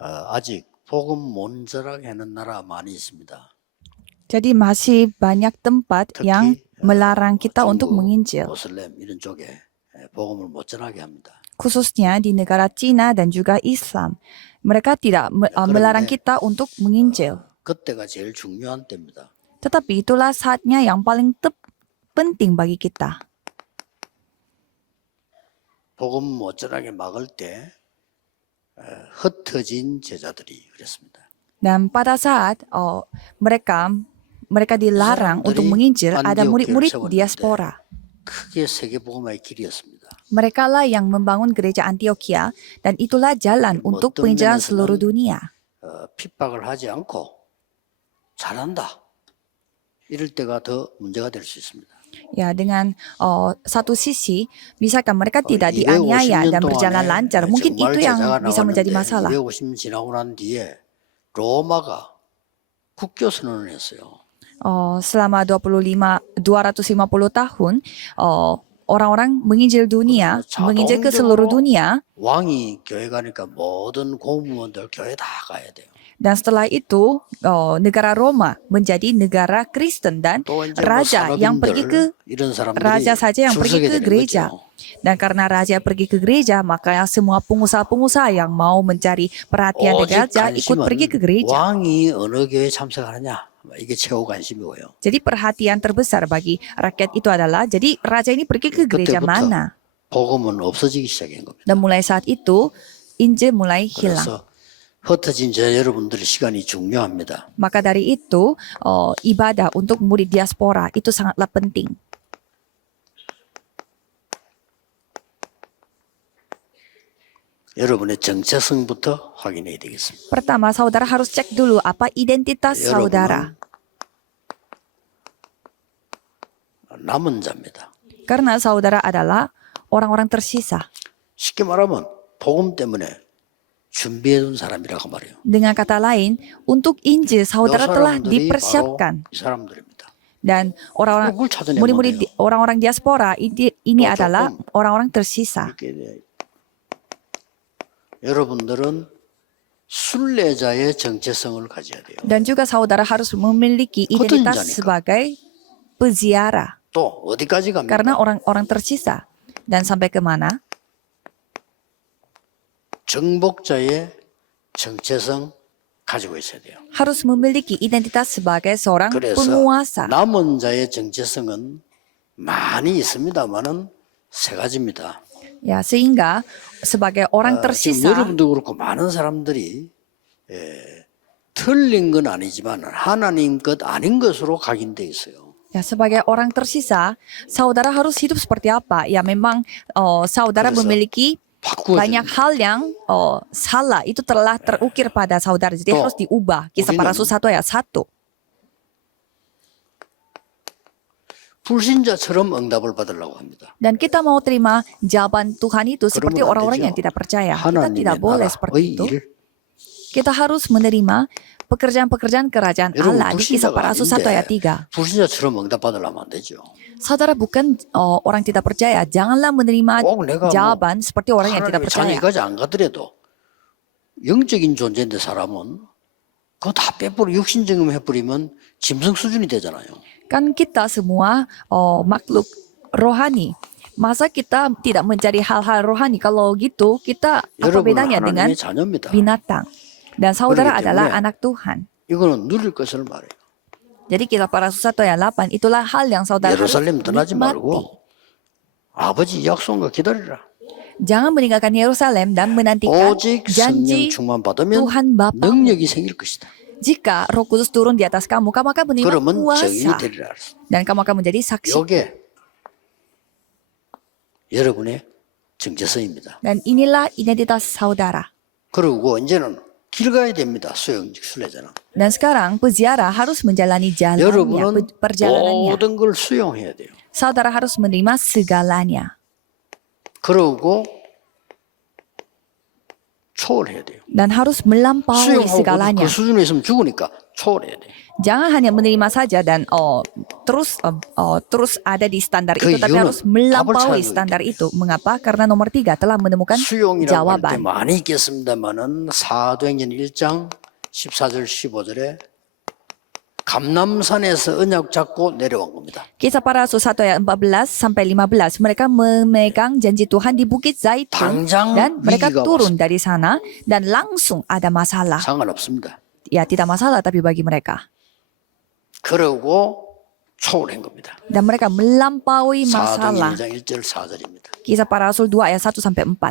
아직 복음 못 전하는 나라 많이 있습니다. Jadi masih banyak tempat yang 특히 melarang kita untuk 중국, menginjil, 모슬렘 이런 쪽에 복음을 못 전하게 합니다. khususnya di negara Cina dan juga Islam. Mereka tidak melarang kita untuk menginjil. 그때가 제일 중요한 때입니다. Tetapi itulah saatnya yang paling penting bagi kita. 복음 못 전하게 막을 때 흩어진 제자들이 그랬습니다. Dan pada saat mereka dilarang untuk menginjil, ada murid-murid diaspora. 크게 세계복음화의 길이었습니다. Mereka lah yang membangun gereja Antioquia dan itulah jalan untuk penginjilan seluruh dunia. 핍박을 하지 않고 잘한다. 이럴 때가 더 문제가 될 수 있습니다. Ya, dengan satu sisi, misalkan mereka tidak dianiaya dan berjalan lancar, mungkin itu yang bisa menjadi masalah. 250년 지나고 난 뒤에 로마가 국교 선언을 했어요. Selama 250 tahun, orang-orang menginjil dunia, menginjil ke seluruh dunia. 왕이 교회 가니까 모든 공무원들 교회 다 가야 돼요. Dan setelah itu, negara Roma menjadi negara Kristen dan raja yang pergi ke raja saja yang pergi ke gereja. Dan karena raja pergi ke gereja, maka semua pengusaha-pengusaha yang mau mencari perhatian dari raja ikut pergi ke gereja. 왕이 어느 교회에 참석하느냐, 이게 최고 관심이고요. Jadi perhatian terbesar bagi rakyat itu adalah, jadi raja ini pergi ke gereja mana? 복음은 없어지기 시작한 겁니다. Dan mulai saat itu, Injil mulai hilang. 그래서 흩어진 저 여러분들의 시간이 중요합니다. Maka dari itu, ibadah untuk murid diaspora itu sangatlah penting. 여러분의 정체성부터 확인해야 되겠습니다. Pertama, saudara harus cek dulu apa identitas saudara. 남은 자입니다. Karena saudara adalah orang-orang tersisa. 쉽게 말하면 복음 때문에 준비해둔 사람이라고 말해요. Dengan kata lain, untuk Injil saudara telah dipersiapkan. 이 사람들입니다. Dan murid-murid orang-orang diaspora ini adalah orang-orang tersisa. 여러분들은 순례자의 정체성을 가져야 돼요. Dan juga saudara harus memiliki identitas sebagai peziarah. 또 어디까지 갑니까? Karena orang-orang tersisa. Dan sampai kemana? 정복자의 정체성 가지고 있어야 돼요. Harus memiliki identitas sebagai seorang penguasa. 남은 자의 정체성은 많이 있습니다만은 세 가지입니다. Ya, sehingga sebagai orang tersisa, 여러분도 그렇고 많은 사람들이 틀린 건 아니지만 하나님 것 아닌 것으로 각인돼 있어요. ya, sebagai orang tersisa, saudara harus hidup seperti apa? Ya, memang saudara memiliki banyak hal yang salah, itu telah terukir pada saudara. Jadi harus diubah. Kisah Para Rasul 1 ayat 1. 불신자처럼 응답을 받으려고 합니다. Dan kita mau terima jawaban Tuhan itu seperti orang-orang yang tidak percaya. Kita tidak boleh seperti itu. Kita harus menerima pekerjaan-pekerjaan kerajaan Allah di Kisah Para Rasul 1 ayat 3. 불신자처럼 응답받으려면 안 되죠. Saudara bukan orang tidak percaya. Janganlah menerima jawaban seperti orang yang tidak percaya. 자녀까지 안 가더라도 영적인 존재인데 사람은 그거 다 빼버려 육신적인 해버리면 짐승 수준이 되잖아요. Kan kita semua makhluk rohani. Masa kita tidak mencari hal-hal rohani? Kalau gitu, kita apa bedanya dengan binatang? Dan saudara adalah anak Tuhan. 이거는 누릴 것을 말해요. Jadi Kisah Para Rasul 1 ayat 8 itulah hal yang saudara harus 떠나지 nikmati. 말고 아버지 약속과 기다리라. Jangan meninggalkan Yerusalem dan menantikan 오직 janji 성령 충만 받으면 Tuhan Bapa. 능력이 생길 것이다. Jika Roh Kudus turun di atas kamu, kamu akan menerima 그러면 kuasa 증인이 되리라. dan kamu akan menjadi saksi. 이게 여러분의 정체성입니다. Dan inilah identitas saudara. 그리고 이제는 길 가야 됩니다. 순례자는. Dan sekarang peziarah harus menjalani jalannya, 여러분은 perjalanannya. 모든 걸 수용해야 돼요. Saudara harus menerima segalanya. 그러고 초월해야 돼요. dan harus melampaui 수용하고 segalanya. 그 수준에 있으면 죽으니까 초월해야 돼요. Jangan hanya menerima saja dan terus ada di standar 그 itu, tapi 이유는 harus melampaui 답을 찾는 standar 거기 itu. Mengapa? Karena nomor 3 telah menemukan 수용이라고 할 때 jawaban. 많이 있겠습니다만은 사도행전 1장 14절 15절에 감남산에서 언약 잡고 내려온 겁니다. Kisah para Rasul 1 ayat 14 sampai 15, mereka memegang janji Tuhan di Bukit Zaitun 당장 dan mereka 위기가 turun dari sana dan langsung ada masalah. 상관없습니다. Ya tidak masalah tapi bagi mereka. 그러고 초월한 겁니다. Dan mereka melampaui 사도행전 masalah. 1장 1절 4절입니다. Kisah para Rasul 2 ayat 1 sampai 4.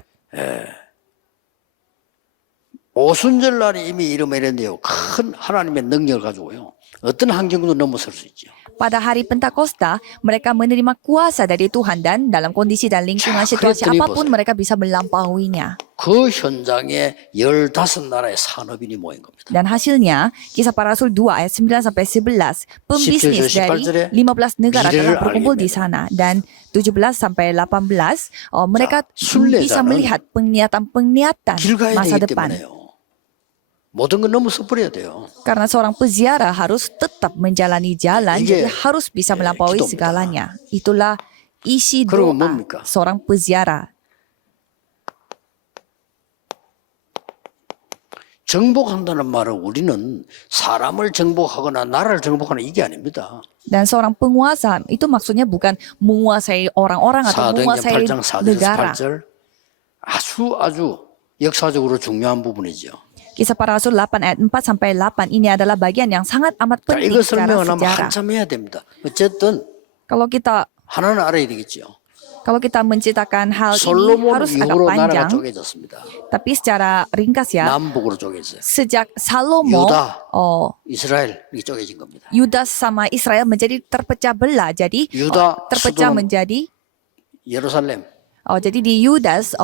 오순절 날이 이미 이르매는데요. 큰 하나님의 능력을 가지고요. 어떤 환경도 넘어설 수 있죠. Pada hari Pentakosta, mereka menerima kuasa dari Tuhan dan dalam kondisi dan lingkungan situasi 그랬더니 apapun 보세요. mereka bisa melampauinya. 그 현장에 15나라의 산업인이 모인 겁니다. Dan hasilnya, Kisah para Rasul 2 ayat 9 sampai 11, pembisnis 17, dari 15 negara 미래를 telah berkumpul 알게 di sana. Dan 17 sampai 18, mereka bisa 순례자는 melihat penglihatan-penglihatan 길 가야 masa 되기 depan. 때문에요. 모든 건 넘어서 버려야 돼요. Karena seorang peziarah harus tetap menjalani jalan, 이게, jadi harus bisa melampaui 기도입니다. segalanya. Itulah isi 그리고 doa 뭡니까? seorang peziarah. 정복한다는 말은 우리는 사람을 정복하거나 나라를 정복하는 이게 아닙니다. Dan seorang penguasa itu maksudnya bukan menguasai orang-orang atau 사도행전 menguasai 8장 4절에서 negara. 8절 아주 역사적으로 중요한 부분이죠. Kisah para Rasul 8 ayat 4 sampai 8 ini adalah bagian yang sangat amat 자, penting 이거 secara 설명하면 sejarah. 한참 해야 됩니다. 어쨌든 Kalau kita 하나는 알아야 되겠죠. menceritakan hal ini 솔로몬 harus agak 이후로 나라가 panjang, 쪼개졌습니다. tapi secara ringkas ya, 남북으로 쪼개졌어요. sejak Salomo, 유다, 이스라엘 이렇게 쪼개진 겁니다. Yuda sama Israel menjadi terpecah belah. Jadi 유다 terpecah 수도는 menjadi 예루살렘, jadi di Yudas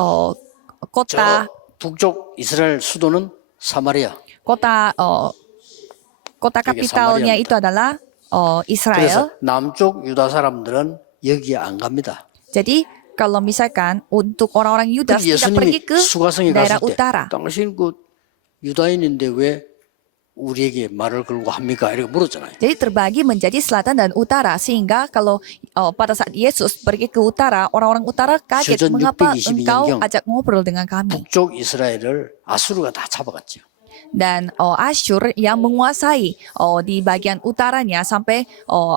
kota 저 북쪽 이스라엘 수도는 사마리아. kota kapitalnya 사마리아입니다. itu adalah Israel. 그래서 남쪽 유다 사람들은 여기에 안 갑니다. Jadi kalau misalkan untuk orang-orang Yudas tidak pergi 예수님이 ke 수가성에 daerah 갔을 때 utara. 당신 그 유다인인데 왜 우리에게 말을 걸고 합니까? 이렇게 물었잖아요. Jadi terbagi menjadi selatan dan utara sehingga kalau pada saat Yesus pergi ke utara, orang-orang utara kaget 주전 mengapa 622 engkau 년경 ajak ngobrol dengan kami. 북쪽 이스라엘을 아수르가 다 잡아갔죠. Dan Asyur yang menguasai di bagian utaranya sampai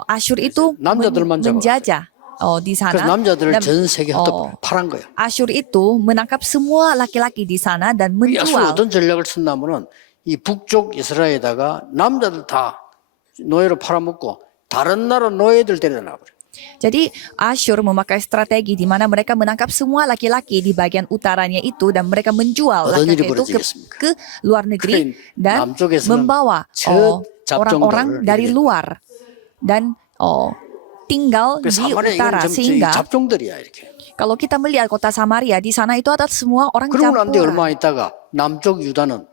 Asyur itu 남자들만 menjajah di 그래서 sana. 남자들을 Dan, 전 세계에 팔은 거예요. Asyur itu menangkap semua laki-laki di sana dan 이 아수르 menjual. 어떤 전략을 썼냐면은 이 북쪽 이스라엘에다가 남자들 다 노예로 팔아먹고 다른 나라 노예들 데려다 놔버려. Jadi Asyur memakai strategi di mana mereka menangkap semua laki-laki di bagian utaranya itu dan mereka menjual 어떤 일이 laki-laki itu 벌어지겠습니까? ke luar negeri dan 남쪽에서는 membawa 저 orang-orang 잡종들을 dari 이렇게 luar dan tinggal 그 di 사마리아 utara 이건 sehingga 잡종들이야 이렇게. kalau kita melihat kota Samaria di sana itu ada semua orang 그러고 난 뒤에 얼마 campuran. 있다가 남쪽 유다는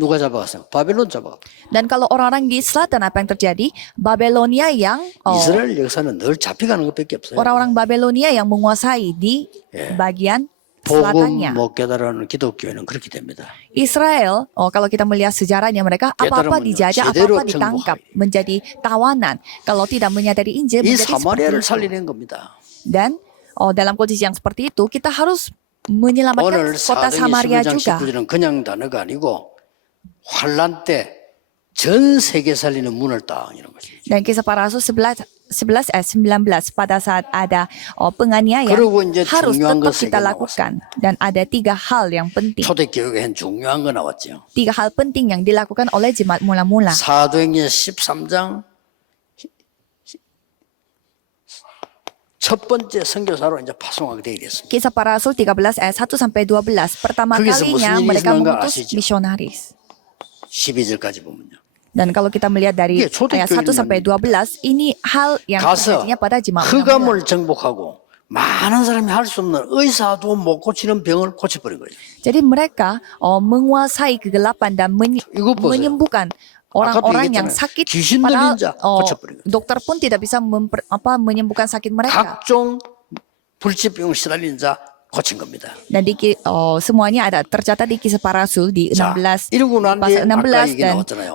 누가 잡아갔어요? 바벨론 잡아갔어요. Dan kalau orang-orang di selatan apa yang terjadi? Babelonia yang 이스라엘 역사는 늘 잡혀가는 것밖에 없어요. orang-orang Babelonia yang menguasai di bagian 복음 selatannya. 못 깨달아는 기독교회는 그렇게 됩니다. Israel, kalau kita melihat sejarahnya mereka apa-apa 깨달으면요, dijajah, 제대로 apa-apa ditangkap, 정복하게. menjadi tawanan. Kalau tidak menyadari Injil 이 menjadi seperti 사마리아를 itu. 살리는 겁니다. Dan dalam kondisi yang seperti itu kita harus menyelamatkan 오늘 kota 사도행전 Samaria 11장 juga. 19절은 그냥 단어가 아니고 환란 때 전 세계 살리는 문을 딱 이런 거죠. Dan kisah para rasul 11 ayat 19 pada saat ada penganiayaan 그리고 이제 harus 중요한 tetap 것을 kita lakukan. Dan ada 3 hal yang penting. 초대교육에 한 중요한 거 나왔죠. 3 hal penting yang dilakukan oleh jemaat mula-mula. 사도행전 13장 첫 번째 선교사로 이제 파송하게 되게 됐습니다. Kisah para rasul 13 ayat 1 sampai 12 pertama 거기서 kalinya 무슨 일이 mereka 있었는가 mengutus 아시죠? misionaris. 12절까지 보면요. Dan kalau kita melihat dari 이게 초대교육이 ayat 1 sampai 12 ini hal yang 가서 terjadinya pada jemaat mula-mula. 흑암을 정복하고 많은 사람이 할 수 없는 의사도 못 고치는 병을 고쳐버린 거예요. Jadi mereka menguasai kegelapan dan 이거 보세요. menyembuhkan orang-orang yang 얘기했잖아요. sakit 귀신 padahal 들린 자 고쳐버린 거예요. dokter pun tidak bisa menyembuhkan sakit mereka. 각종 불치병 시달린 자 고친 겁니다. Dan semuanya ada tercatat di Kisah Para Rasul di 자, 16 이러고 난 뒤에 pasal 아까 16 얘기 dan 나왔잖아요.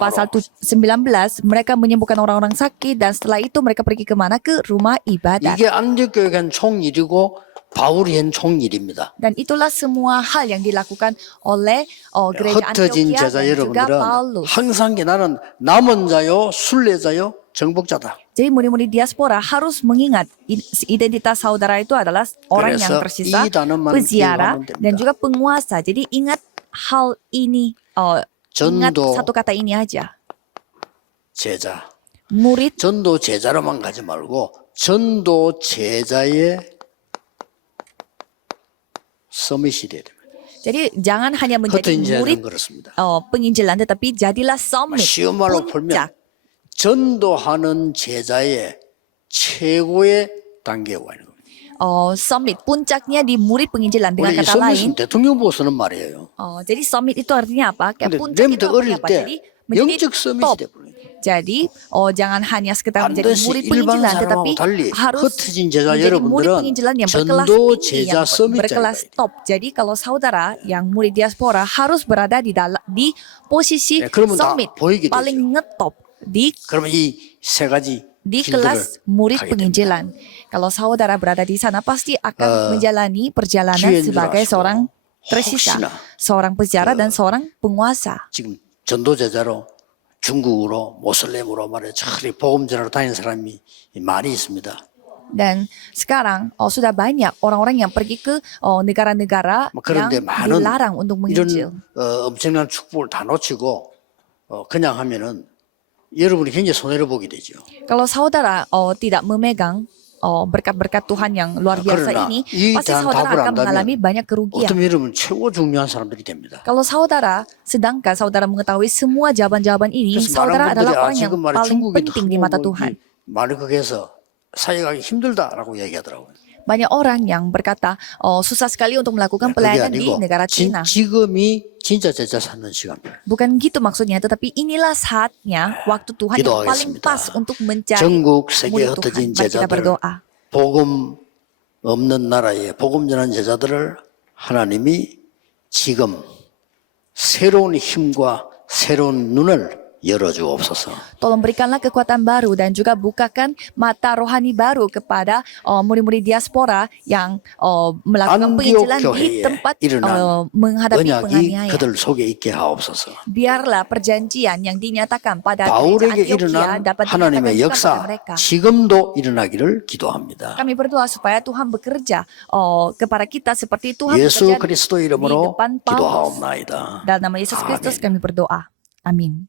pasal 회당으로. 19 mereka menyembuhkan orang-orang sakit dan setelah itu mereka pergi kemana? Ke rumah ibadat. 이게 안디옥교회가 한 총일이고 바울이 한 총일입니다. Dan itulah semua hal yang dilakukan oleh gereja 흩어진 Antioquia 제자 dan juga 여러분들은 Paulus. 항상 나는 남은 자요, 순례자요, 정복자다. Jadi murid-murid diaspora harus mengingat identitas saudara itu adalah orang yang 그래서 tersisa, 이 단어만 peziarah, 기억하면 됩니다. dan juga penguasa. Jadi ingat hal ini, ingat 전도 satu kata ini aja. 제자. Murid, 전도 제자로만 가지 말고 전도 제자의 서밋이 돼야 됩니다. jadi jangan hanya menjadi 흩어진 제자는 murid 그렇습니다. penginjilan, tetapi jadilah summit, 쉬운 말로 puncak. 풀면 전도하는 제자의 최고의 단계에 와 있는 겁니다. Summit, puncaknya di murid penginjilan. Dengan 원래 이 kata lain, 서밋은 대통령 보고 쓰는 말이에요. jadi summit itu artinya apa? Kayak 근데 puncak itu 내부터 artinya 어릴 apa? 때 Jadi menjadi 영적 서밋이 top. 돼버려요. Jadi, jangan hanya sekedar menjadi 반드시 murid 일반 penginjilan, 사람하고 tetapi 달리 harus 흩어진 제자 menjadi murid 여러분들은 penginjilan yang berkelas 전도 tinggi, 제자 yang 서밋자입니다. berkelas top. Jadi, kalau saudara yang murid diaspora harus berada di posisi 네, 그러면 다 summit, 보이게 paling 되죠. ngetop 그러면 이 세 가지 di 길들을 kelas murid 가게 됩니다. penginjilan. Kalau saudara berada di sana, pasti akan menjalani perjalanan 주인 줄 sebagai 아시고 seorang tersisa, 혹시나 seorang peziarah dan seorang penguasa. 지금 전도 제자로 중국으로 모슬렘으로 말해 저리 복음 전하러 다니는 사람이 많이 있습니다. Dan sekarang sudah banyak orang-orang yang pergi ke negara-negara yang 그런데 많은 dilarang untuk menginjil. 이런 엄청난 축복을 다 놓치고 그냥 하면은 여러분이 굉장히 손해를 보게 되죠. Kalau saudara tidak memegang berkat-berkat Tuhan yang luar biasa 그러나 ini, 이 pasti 대한 saudara 답을 akan mengalami 안다면 banyak kerugian. 어떤 여러분 최고 중요한 사람들이 됩니다. Kalau sedangkan saudara mengetahui semua jawaban-jawaban ini, 그래서 saudara 많은 adalah 분들이 orang yang 지금 말해 paling 중국이 penting di mata Tuhan. 말을 그렇게 해서 사역하기 힘들다라고 얘기하더라고요. Banyak orang yang berkata, susah sekali untuk melakukan 그게 pelayanan di 아니고 negara Cina. 지금이 진짜 제자 찾는 시간입니다. Bukan gitu maksudnya, tetapi inilah saatnya waktu Tuhan yang paling 기도하겠습니다. pas untuk mencari 전국 세계 murid 흩어진 Tuhan. Mari kita 제자들 berdoa. 복음 없는 나라에 복음 전하는 제자들을 하나님이 지금 새로운 힘과 새로운 눈을 열어주옵소서. Tolong berikanlah kekuatan baru dan juga bukakan mata rohani baru kepada murid-murid diaspora yang melakukan penginjilan di 안디옥 tempat 교회에 일어난 menghadapi 언약이 penganiayaan. 그들 속에 있게 하옵소서. Biarlah perjanjian yang dinyatakan pada gereja 바울에게 Antioquia 일어난 dapat 하나님의 dinyatakan juga kepada 역사 mereka. 지금도 일어나기를 기도합니다. Kami berdoa supaya Tuhan bekerja kepada kita seperti Tuhan 예수 bekerja 그리스도 di 이름으로 depan Paulus. 기도하옵나이다. Dalam nama Yesus Kristus 아멘. kami berdoa. Amin.